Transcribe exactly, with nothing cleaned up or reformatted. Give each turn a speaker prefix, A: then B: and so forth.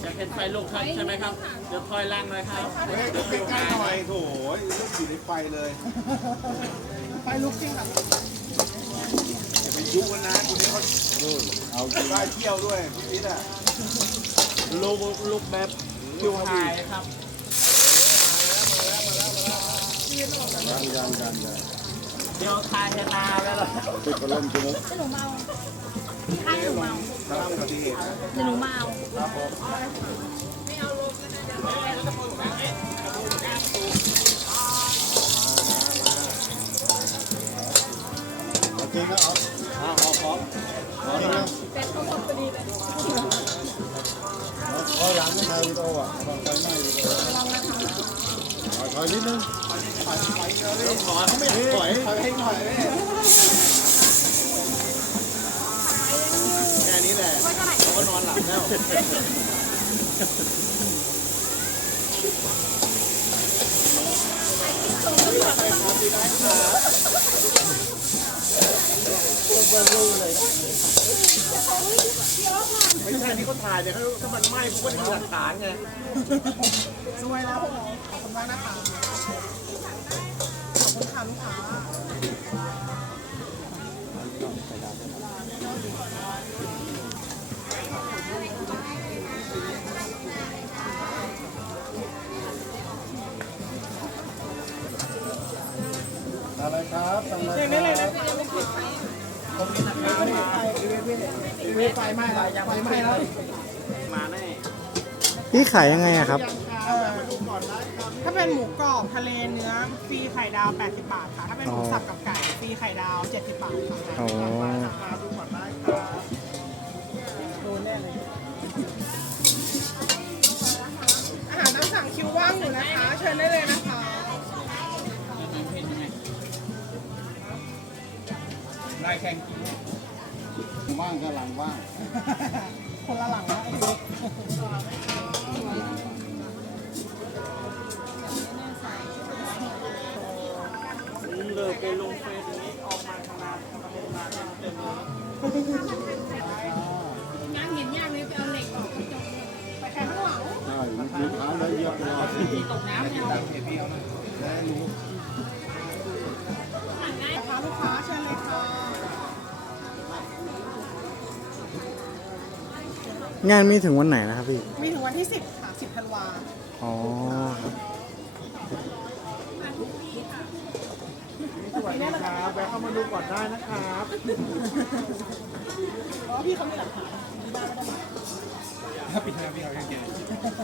A: อยากเห็นไฟลุกครับใช่ไหมครับเดี๋ยวคอยล่างเลยครับ
B: เฮ้ยใกล้ๆหน่อยโถ่ลูกอยู่ในไฟเลยไฟลุกจริงครับอย่าไปยุ่งกันนะคุณนี่เขาเอาได้เที่ยวด้วยพี่นิดอ่ะ
A: ลุกลุกแบบคิวไฮครับ
B: ยังยังยังยัง
A: เดี๋ยวทายให้นาแล้วล่ะ
B: ติดกระล่มจุ๊บ
C: หนูเมาข้างหนูเมา
B: ถ้าทำอุบัติเหตุนะ
C: เดี๋ยวหนูเมา
B: ครับผมโอเคครับเอาเอาเอาพร้อมพร้อมนะ
C: เป็นเขาบอกพอดีเลย
B: พอหลังไม่ถ่ายวิดีโออ่ะลองไฟไหม้วิดีโอถอยนิดนึงถอยถอยเยอะเลยถอยเขาไม่ถอยถอยให้หน่อยเลยแค่นี้แหละเขาก็นอนหลับแล้วไม่ใช่ที่เขาถ่ายเนี่ยเขาถ้ามันไหม้พวกก็มีหลักฐานไงสวยแล้วขอบคุณมากนะคะขอบคุณค่ะลูกค้าอะไรครับสั่งเลยครับผมมีนะครับไฟไฟไหม้แล้วไฟไหม้แล้ว
A: มาแน่
D: พี่ขายยังไงอะครับ
E: ถ้าเป็นหมูกรอบทะเลเนื้อฟรีไข่ดาว แปดสิบบาทค่ะ ถ้าเป็นหมูสับกับไก่ฟรีไข่ดาว เจ็ดสิบบาทค่ะ
D: อ๋อ
E: ดูก่อนได้ค่ะโดนแน่เลย อาหารน้ำสั่งคิวว่างอยู่นะคะ เชิญได้เลยนะคะ
A: ได้แข่ง
B: ว่างก็หลังว่าง
E: คนละหลังนะ
A: เลยไปลงเฟซนี้ออกมาขนาดประเทศมาเต็มเลย
C: งานเห็นยากเลยไปเอาเหล็กออกกระจกเลย
E: ไปแค่ข้างหลัง
B: ใช่มีเท้าแล้วเยอะเลย
C: ตกน้ำเนี่ย
E: นะคะลูกค้าเชิญเลยค่ะ
D: งานมีถึงวันไหนนะครับพี่
E: มีถึงวันที่สิบค่ะสิบธันวา
D: อ๋อครับ
E: สวัสดีครับแวะเข้ามาดูก่อนได้นะครับเพราะพี่เขามีหลักฐานที่บ้านไม่ได้มา
A: ถ้าปิดทางพี่เอาแค่แก